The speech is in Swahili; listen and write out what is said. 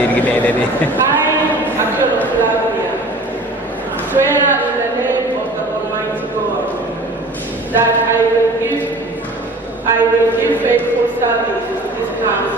sergileyeleri. I, Action of Flavia, swear in the name of the Almighty God that I will give faithful service to this country